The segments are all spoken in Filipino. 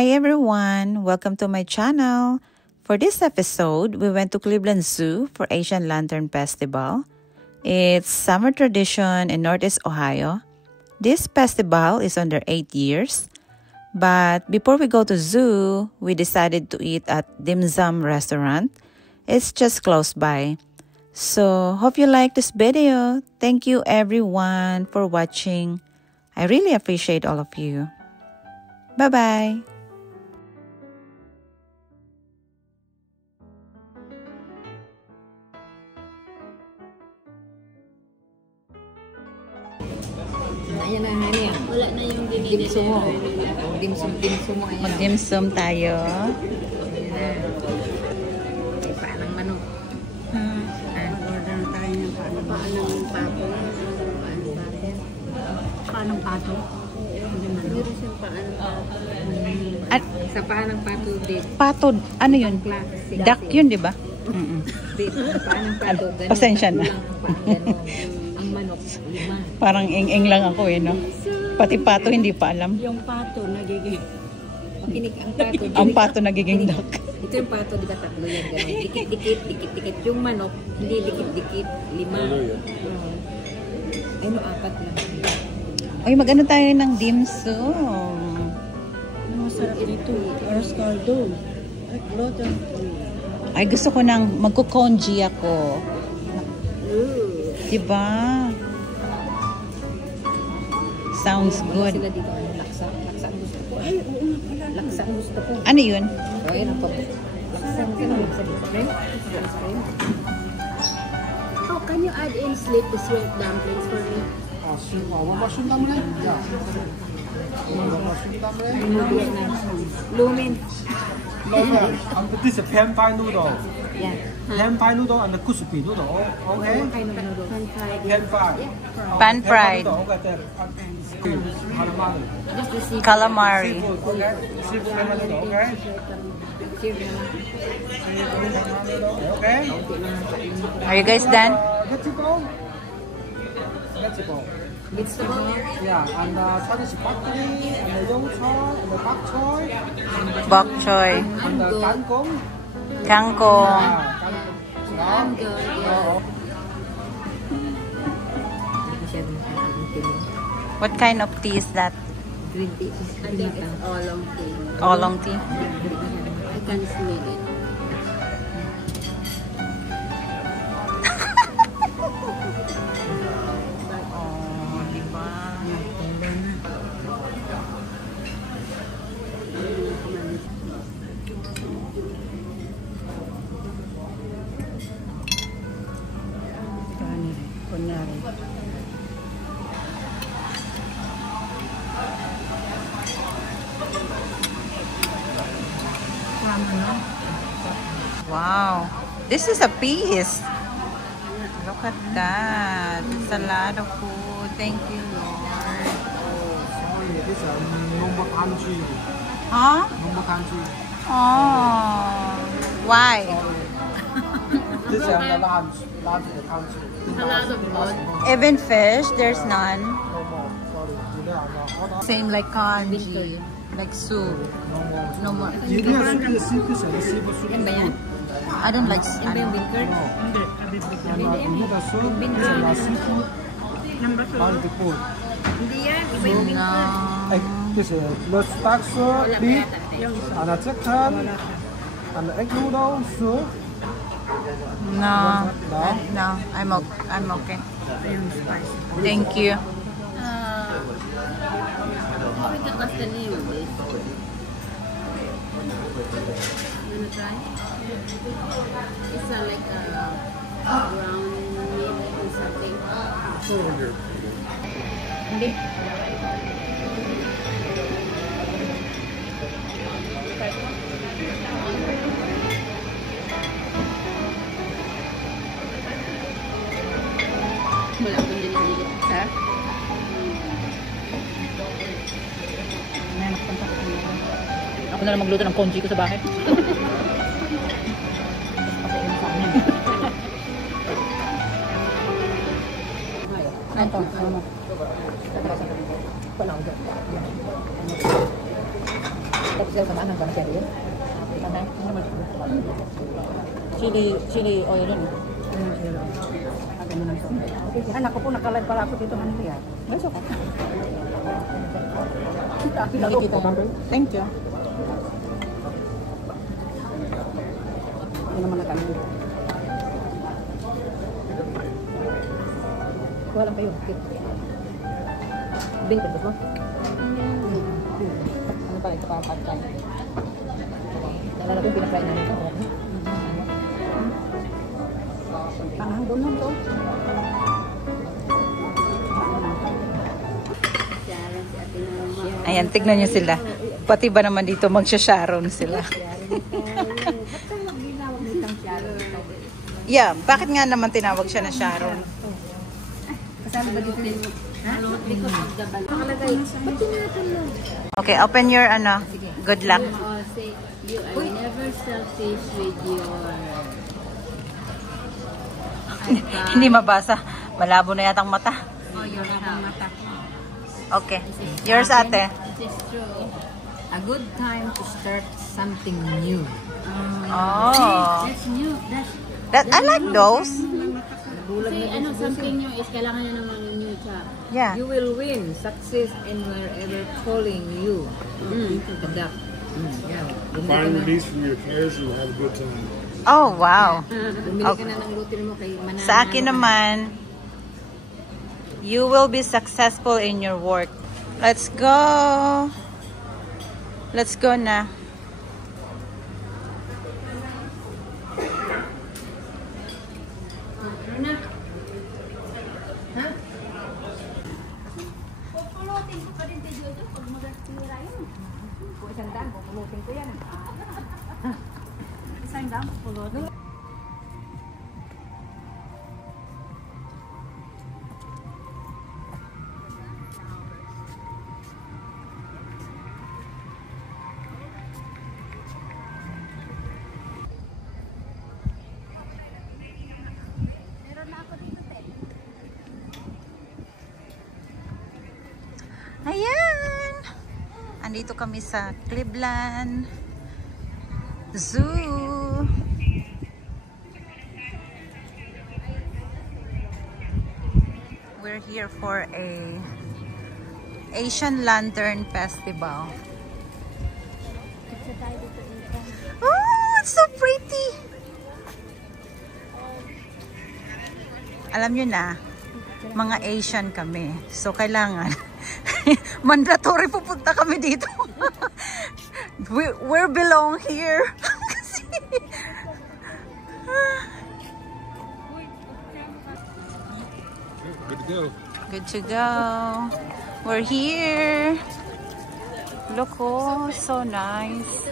Hi everyone! Welcome to my channel. For this episode, we went to Cleveland Zoo for Asian Lantern Festival. It's summer tradition in Northeast Ohio. This festival is under 8 years. But before we go to zoo, we decided to eat at Dim Sum restaurant. It's just close by. So, hope you like this video. Thank you everyone for watching. I really appreciate all of you. Bye-bye! Ayan na, ano yan? Wala na yung dimsum mo. Dimsum mo. Mag-dimsum tayo. Ayan na. Paanang manok. Order na tayo ng paanang pato. Paanang pato? Meron siyang paanang pato. At Sa paanang pato, date. pato, ano yun? Duck yun, di ba? Paanang pato. Pasensya na. Ang manok, 5. Parang ing-ing lang ako eh, no? Pati pato hindi pa alam. Yung pato, nagiging... Makinig ang pato. Ang pato nagiging duck. Ito yung pato, di ba 3 yan? Ganun. Dikit-dikit. Yung manok, hindi dikit-dikit. 5. Ay, 4 lang. Ay, mag-ano tayo ng dimsum? Masarap dito. Oras caldo. Ay, gusto ko nang magkukonji ako. Diba? Sounds good. Sila dito, laksa. Laksa ang gusto ko. Ay, oo nga pala. Laksa ang gusto ko. Ano yun? Ay, ano pa? Laksa ang gusto ko. Oh, can you add in shrimp dumplings for me? Lumen. This is pan fried noodle. Yan. Pan fried noodle and the crispy noodle. Okay? Kain ng noodles. Pan fried. Pan fried. Okay. Calamari. Just the seafood. Calamari. Seafood. Okay. Seafood pan fried noodle. Okay. Okay. Are you guys done? Vegetable. Vegetable. Vegetable. Yeah, and Chinese broccoli, and the yong choy, and the bok choy, Bok choy. and the kangkong. Kangkong. I'm good. Yeah. What kind of tea is that? Green tea. I think it's oolong tea. Oolong tea? I can smell it. Oh, diba? Kunyari. Wow. This is a piece. Look at that. It's a lot of food. Thank you, Lord. This is number country. Huh? Number country. Oh. Why? This is the lunch in the country. A lot of blood. Even fish, there's none. No more. Sorry. Today I'm not. Hold on. Same like kanji. Like soup. No more. No more. You can see the seafood soup. Yan ba yan? I don't like Yan ba yung winter? And the soup is a seafood. And the food. Hindi yan. Iba yung winter. No. This is roast duck soup, beef, and a chicken, and the egg noodle soup. No. No? No. I'm okay. Thank you. What's the name of this? Wanna try? It's like a brown meat or something. Hindi. Wala akong dinili. Ha? Ako na lang magluto ng congee ko sa bahay. Sir, samahan ba siya diyan? Chili oil yun. Anak ko po, nakalive pala ako dito Manila. Yes, okay. Thank you. Hindi naman nakamit. Kuha lang kayo. Bing, pwede mo? Ano pala ito pa pagkain? Nalala ko yung pinafry namin ito. Panghang doon lang to. Ayan, tignan nyo sila. Pati ba naman dito magsha-sharon sila? Yeah, bakit nga naman tinawag siya na Sharon? Kasama ba dito yung because of the balon? Nakalagay. Ba't tinatanong? Okay, open your good luck. Say, you are never selfish with your... Hindi mabasa. Malabo na yatang mata. Oh, your mata. Okay. Yours, ate. This is true. A good time to start something new. Oh. That's new. I like those. Kasi something new is kailangan nyo naman new siya. Yeah. You will win success in wherever calling you. Adapt. Yeah. Find release from your cares and have a good time. Oh, wow. Bumili ka na ng routine mo kay Manana. Sa akin naman, you will be successful in your work. Let's go. Let's go na. Ayan! Andito kami sa Cleveland Zoo. We're here for a Asian Lantern Festival. Oh, it's so pretty! Alam nyo na, mga Asian kami. So, kailangan mandatory pupunta kami dito. we belong here. Kasi Good to go. good to go. We're here. Look, oh, so nice.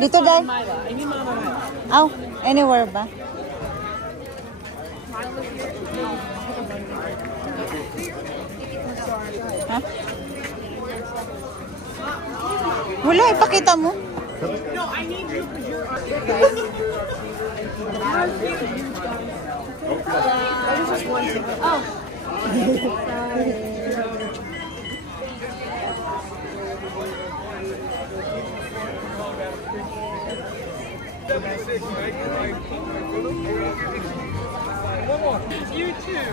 Dito dahil? Oh, anywhere ba? Ha? Wala, ipakita mo. No, I need you because you're You too.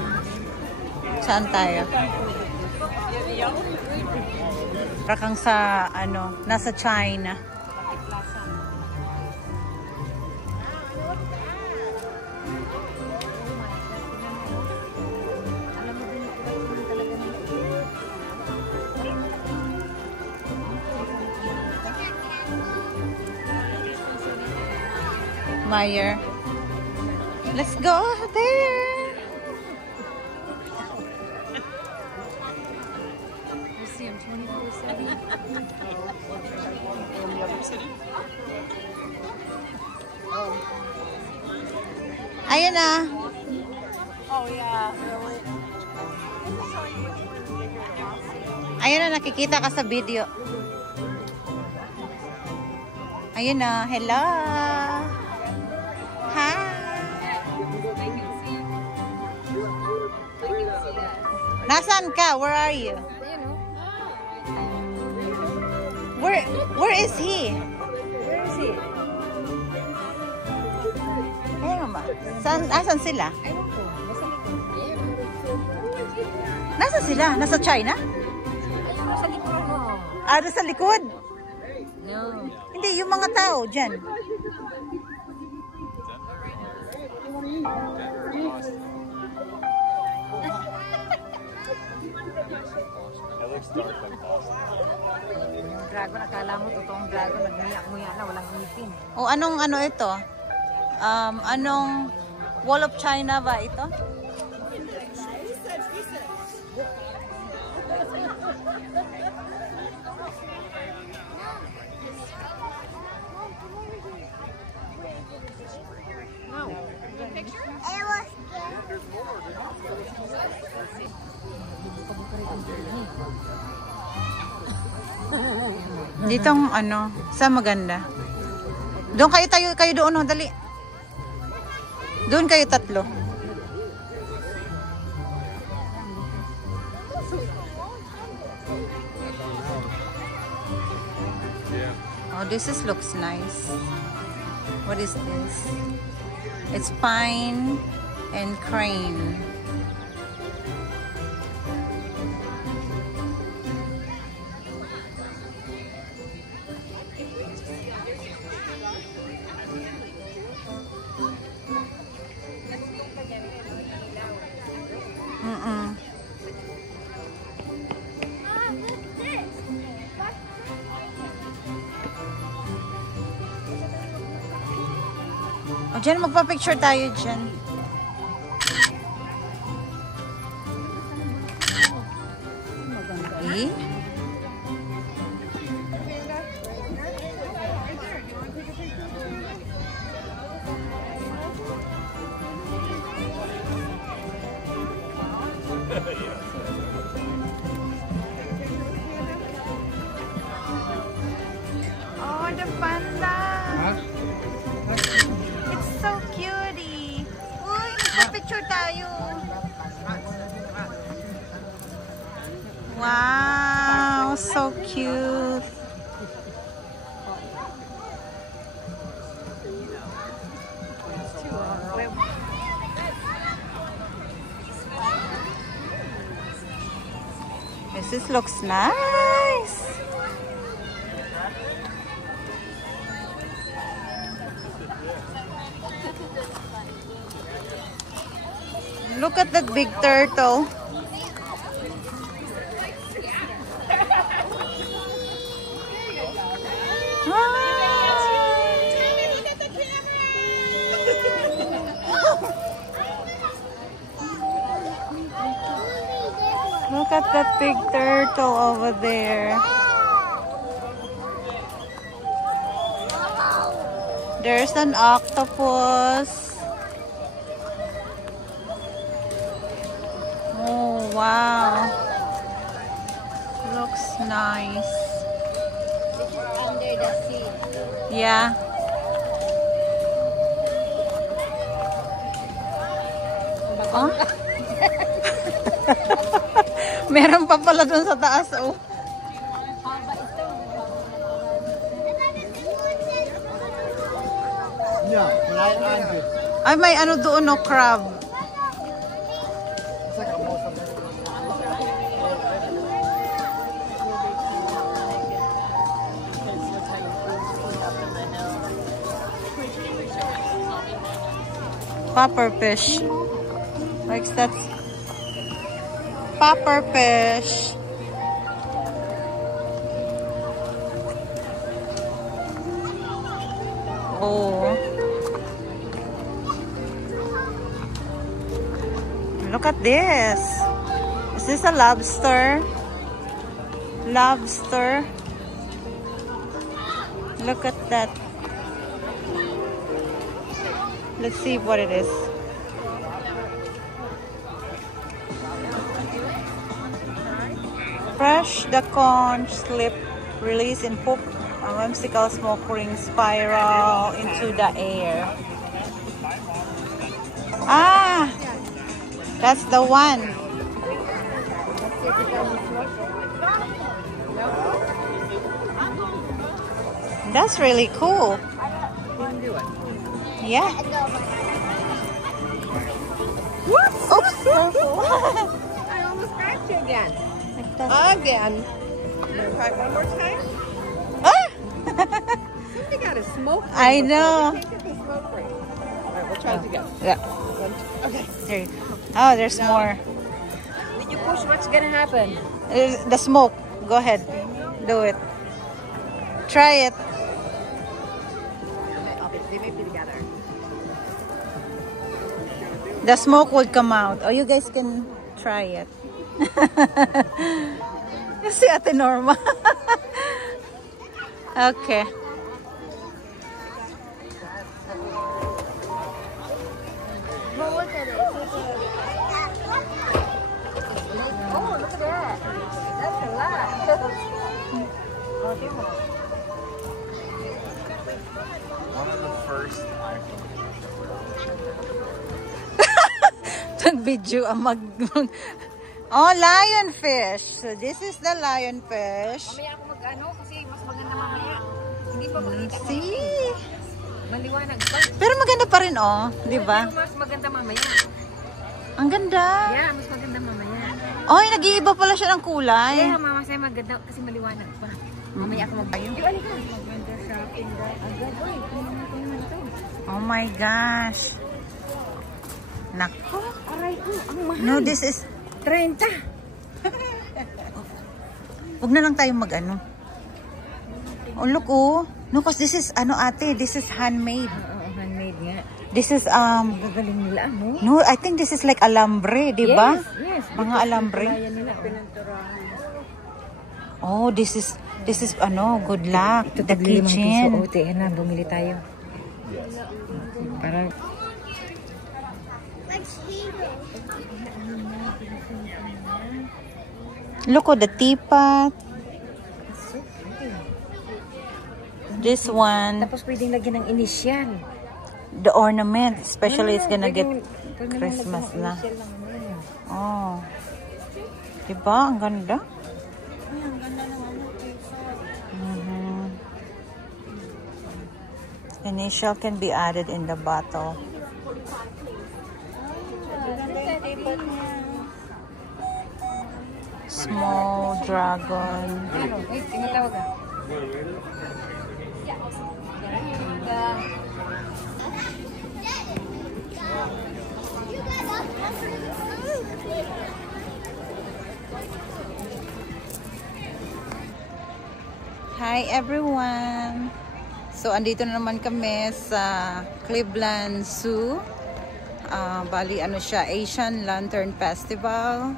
Saan tayo? Rakang sa, nasa China. Meyer. Let's go there. Museum Ayun na. Ayun na, nakikita ka sa video. Ayun na, hello. Hi. Nasaan ka? Where are you? Where is he? Where is he? Ayun ba? Asan sila? Ewan ko. Nasaan sila? Nasa China? Nasa likod mo. Ah, sa likod? No. Hindi, yung mga tao dyan. Yung dragon, akala mo totoong dragon, nagmuya-muya na, walang ngipin. O anong ano ito? Anong Wall of China ba ito? Ditong ano, sa maganda. Doon kayo doon, oh, dali. Doon kayo tatlo. Oh, this looks nice. What is this? It's pine and crane. O, dyan, magpa-picture tayo dyan. Eh? Oh, the panda! It's so cutie! Uy, magpa-picture tayo! Wow, so cute! This looks nice! Look at that big turtle. Look at that big turtle over there. There's an octopus. Oh, wow. Looks nice. Under the sea. Yeah. Oh? Meron pa pala dun sa taas, oh. Ay, may ano doon, no, crab. Popper fish. Like that's popper fish. Oh. Look at this. Is this a lobster? lobster. Look at that. Let's see what it is. Fresh the conch slip, release in poop, a whimsical smoke ring spiral into the air. Ah, that's the one. That's really cool. Yeah. Oops. I almost cracked you again. Again. Try one more time. Ah! Something got a smoke ring. I know. We can't get the smoke ring. All right, we'll try it together. Yeah. Okay. There you go. Oh, there's more. When you push, what's gonna happen? The smoke. Go ahead. Do it. Try it. Okay, they may be together. The smoke would come out. Oh, you guys can try it. Si Ate Norma. Okay. But look at it. Oh, look at that. That's a lot. One of the first Video ang Oh, lionfish. So this is the lionfish. Mamaya ako mag-ano kasi mas maganda mamaya. Hindi pa makita. See? Maliwanag pa. Pero maganda pa rin, oh. Di ba? Pero mas maganda mamaya. Ang ganda. Yeah, mas maganda mamaya. Oh, nag-iiba pala siya ng kulay. Kaya mama sa'yo maganda kasi maliwanag pa. Mamaya ako mag-ayun. Di ba, alika. Maganda shopping guy. Agad. Uy, naman ito. Oh my gosh. Nako. Aray ko, ang mahal. No, this is 30. Huwag na lang tayo mag-ano. Oh, look, oh. No, cause this is, ano ate, this is handmade. Oo, handmade nga. This is, Gagaling nila, no? no, I think this is like alambre, di ba? Yes, yes. Mga alambre. Kaya nila, pinanturahan. Oh, this is, ano, good luck. The kitchen. Piso, ote, na, bumili tayo. Para... Look, oh, the teapot. This one, Tapos pwedeng lagyan ng inisyal. the ornament, especially it's gonna get Christmas na. Oh. Diba? Ang ganda. Initial can be added in the bottle. Small dragon. Ano? Wait, tinatawag ka. Hi everyone! So, andito na naman kami sa Cleveland Zoo. Bali, ano siya, Asian Lantern Festival.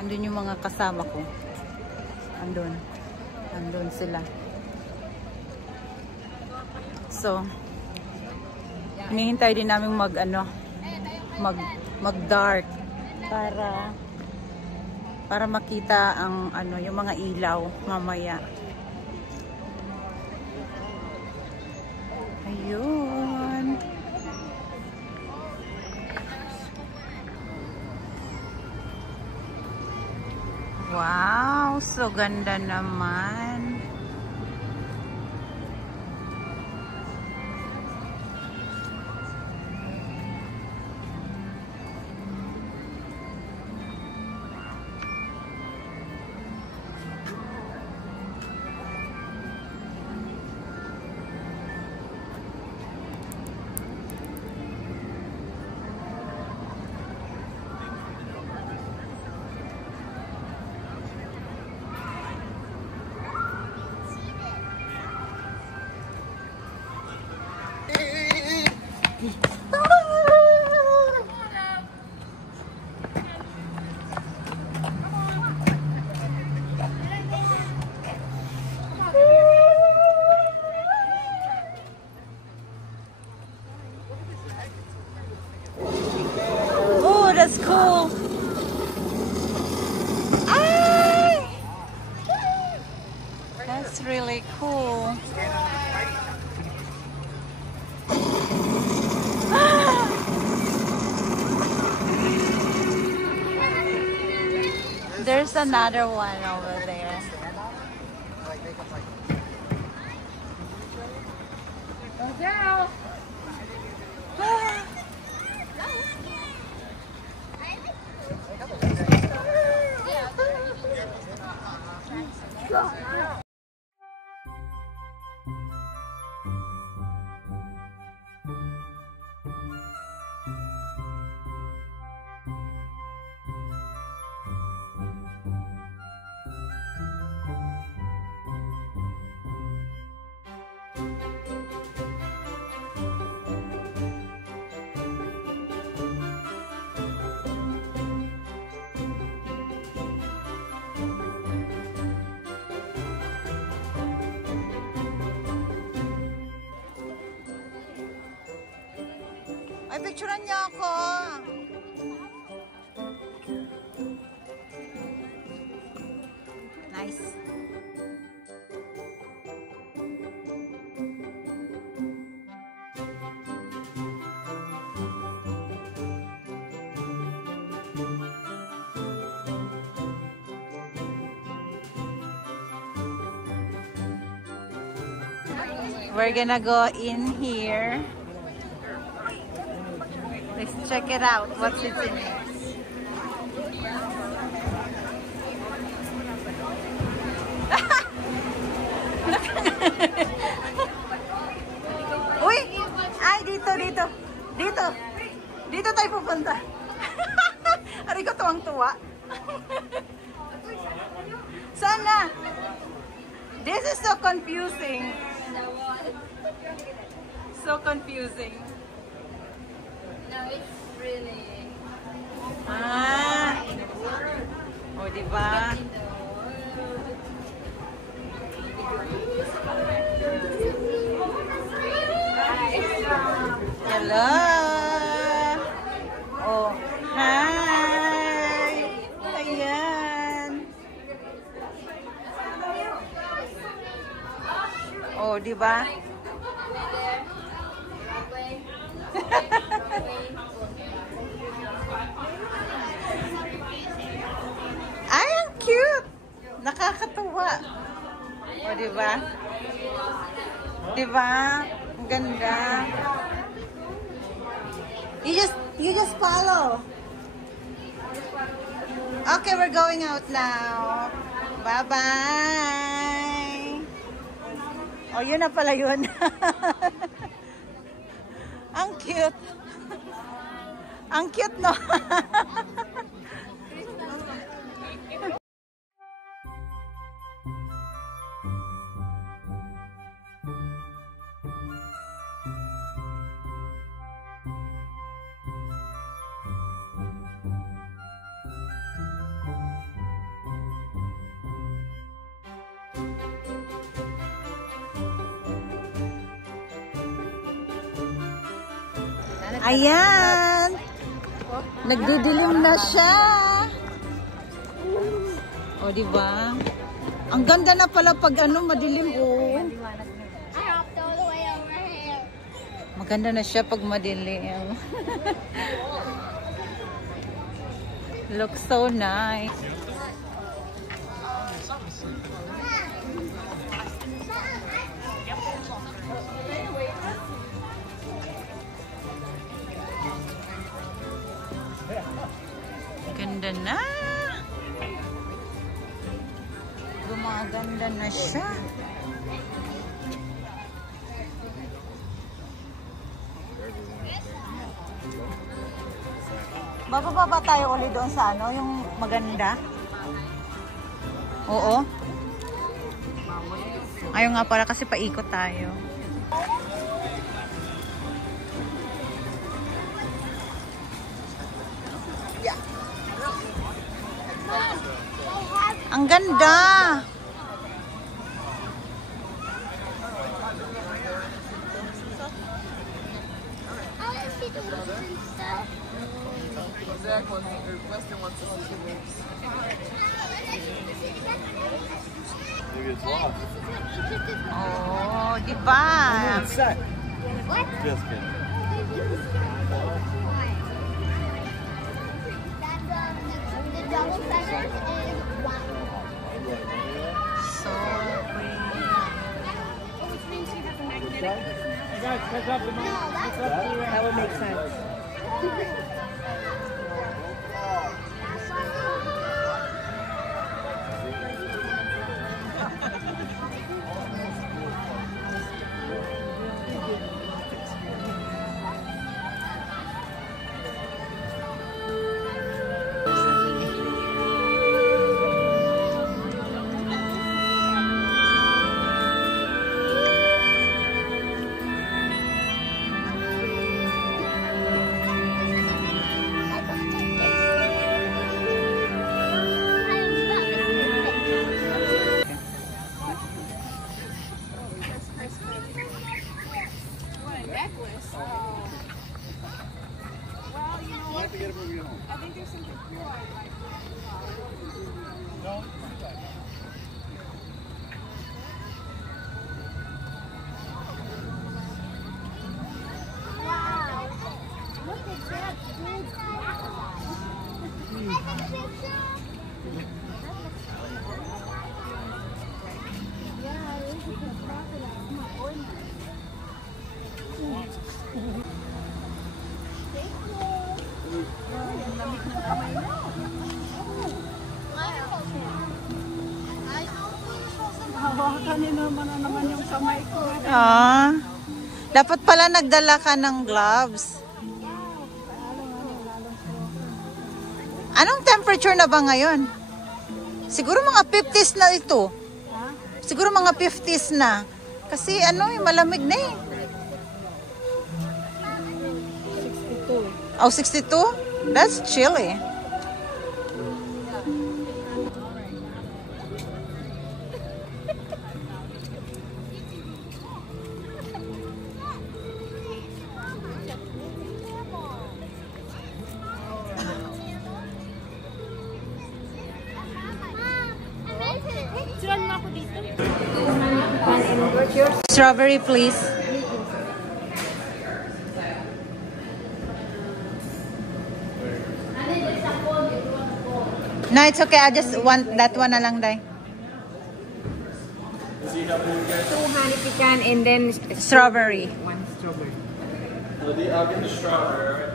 Andun yung mga kasama ko. Andun. Andun sila. So, hinihintay din namin mag-dark para makita ang yung mga ilaw mamaya. Ayun. Wow, so ganda naman. It's really cool. There's another one over there. Ay, picturean niya ako. Nice. We're gonna go in here. Let's check it out. What's it in it? Uy! Ay, dito. Dito tayo pupunta. Ari ko tuwang-tuwa. Sana! This is so confusing. So confusing. No, it's really... Ah! O, diba? Hello! Oh, hi! Ayan! Oh, diba? Ay, ang cute! Nakakatuwa. O, diba? Diba? Ang ganda. You just follow. Okay, we're going out now. Bye-bye. Oh, yun na pala yun. Ang cute. Ang cute, no? Ayan! Nagdidilim na siya! O, diba? Ang ganda na pala pag ano, madilim, oh. I hopped all the way over here. Maganda na siya pag madilim. Looks so nice. Ganda na. Gumaganda na siya. Bababa tayo ulit doon sa ano, yung maganda. Oo. Ayaw nga pala kasi paikot tayo. Ang ganda! Maybe it's lost. Oh, di ba? Set. What? Just kidding. The double feathers is one. So pretty. Which means she has a magnetic. Guys, catch up the No, that's That would make sense. Ah, dapat pala nagdala ka ng gloves. Anong temperature na ba ngayon? Siguro mga 50s na ito. Siguro mga 50s na. Kasi malamig na eh. 62. Oh, 62? That's chilly. Strawberry, please. No, it's okay. I just want that one na lang, Day. 2 honey pecan and then Strawberry. 1 strawberry. I'll get the strawberry.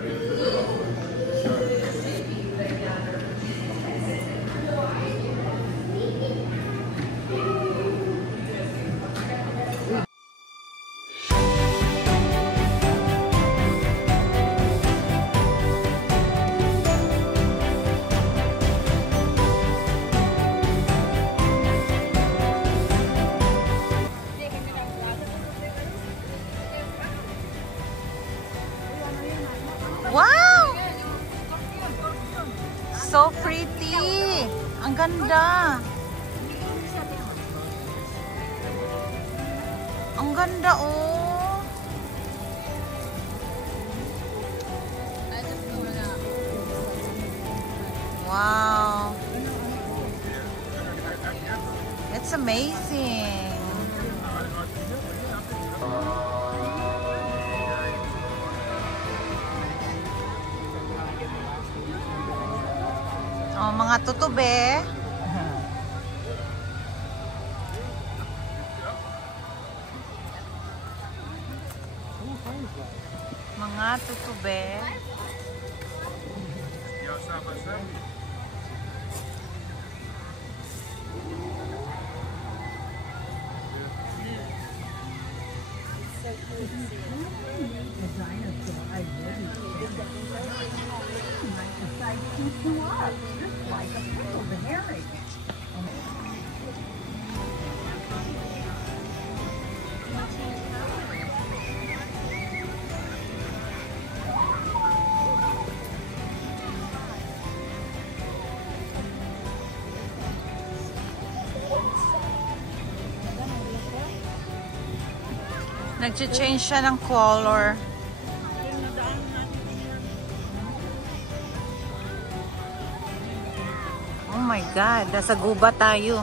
Wow! So pretty! Ang ganda! Ang ganda, oh! Wow! It's amazing! Oh, mga tutube. Mga tutube. Nag-change siya ng color. Oh my God, nasa guba tayo.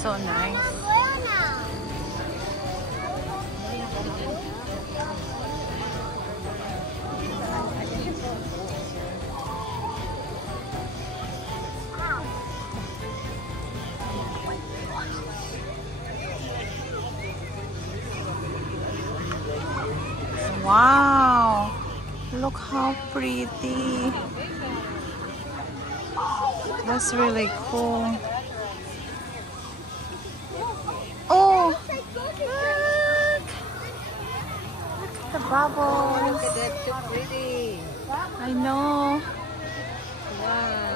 So nice. Wow! Look how pretty. That's really cool. Oh! Look! Look at the bubbles. Look at that, so pretty. I know. Wow.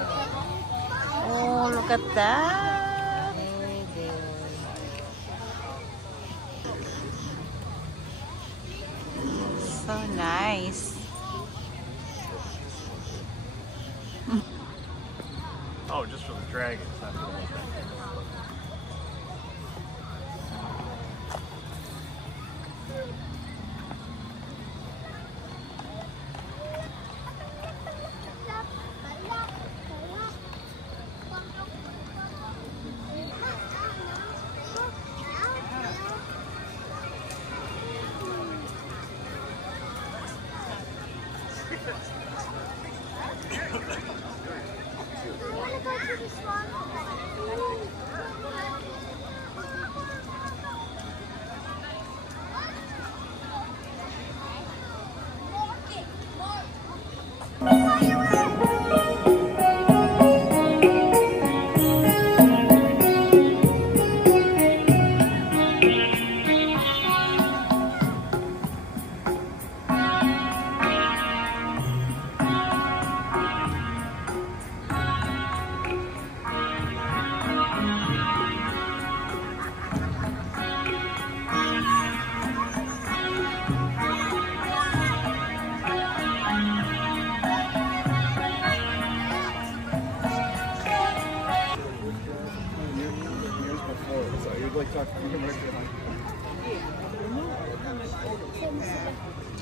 Oh, look at that. So nice. Oh, just for the dragons. Not for the whole thing.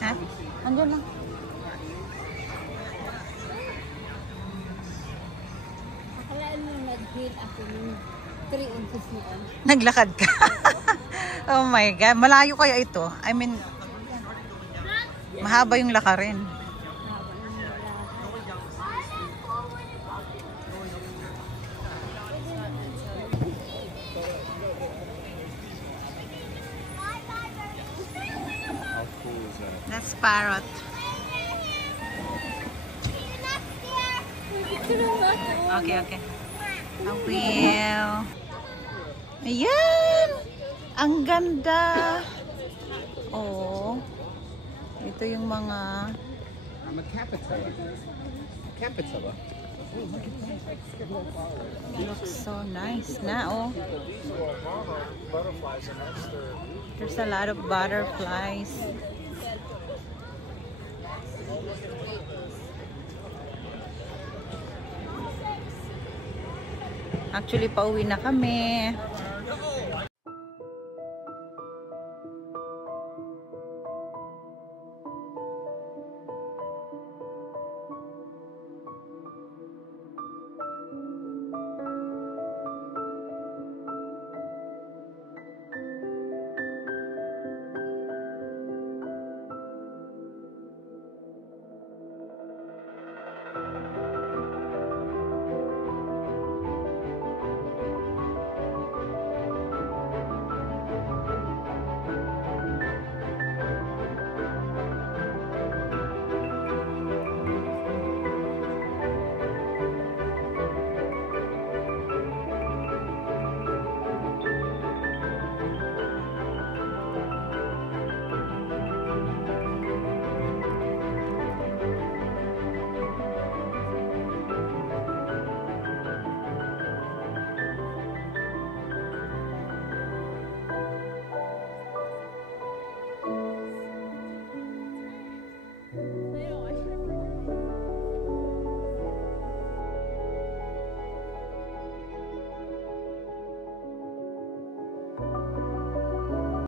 Ha? Andyan lang. Akalaan mo nag-heal ako ng 3 inches na. Naglakad ka. Oh my God. Malayo kaya ito. I mean, mahaba yung lakarin. That's parrot. Okay, okay. I will. Ayan! Ang ganda! Oh. Ito yung mga... I'm a caterpillar. Caterpillar. Looks so nice na, oh. There's a lot of butterflies. Actually, pauwi na kami.